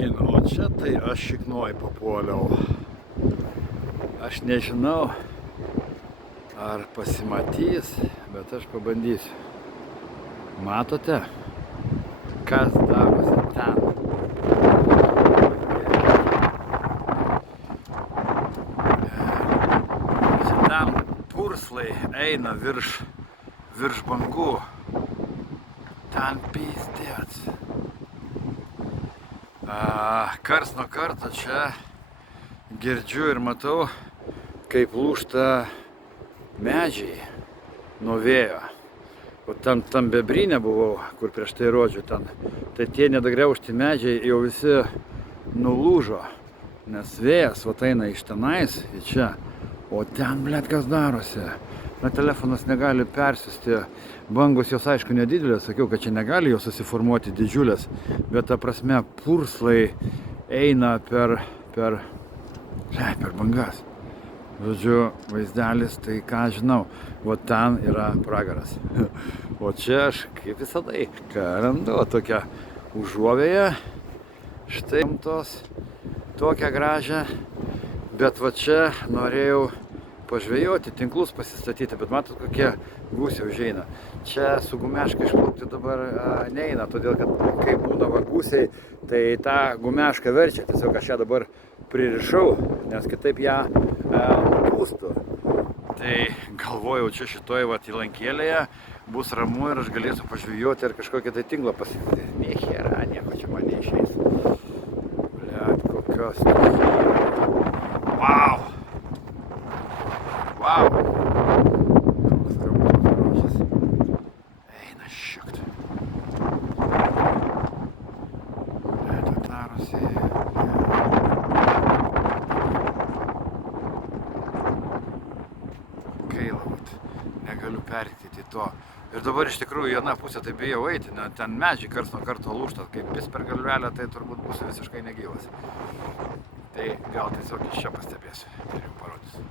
Pirmyn, o čia tai aš šiknoj papuoliau. Aš nežinau, ar pasimatys, bet aš pabandysiu. Matote, kas darosi ten? Čia ten purslai eina virš bangų. Ten pizdėts. Karts nuo karto čia girdžiu ir matau, kaip lūžta medžiai nuo vėjo. O tam bebrynė buvau, kur prieš tai rodžiu ten. Tai tie nedagriaužti medžiai jau visi nulūžo, nes vėjas eina iš tenais į čia. O ten, blet, kas darosi? Na, telefonas negali persiųsti. Bangos jos, aišku, nedidelės. Sakiau, kad čia negali jos susiformuoti didžiulės. Bet, ta prasme, purslai eina per bangas. Žodžiu, vaizdelis, tai ką žinau. O ten yra pragaras. O čia aš, kaip visada, randu tokią užuovėją. Štai tos, tokią gražią. Bet va čia norėjau pažvejoti, tinklus pasistatyti, bet matot, kokie gūsiai užeina. Čia su gumeška išplaukti dabar neina, todėl kad kai būna gūsiai, tai tą gumešką verčia. Tiesiog aš ją dabar pririšau, nes kitaip ją pūstų. Tai galvojau, čia šitoj įlankėlėje bus ramu ir aš galėsiu pažvejoti ir kažkokį tai tinklą pasistatyti. Nechera, nieko čia man neišeis. Blet, kokios. Wow! Wow! Koks kabulas grožis. Eina šiukt. Blet, darosi. Gaila, vat. Negaliu perkyti to. Ir dabar iš tikrųjų viena pusė tai bijau eiti, nes ten medžiai karts nuo karto lūžta, kaip pis per galvelę, tai turbūt būsiu visiškai negyvas. Tai gal tiesiog iš čia pastebėsiu ir jums parodysiu.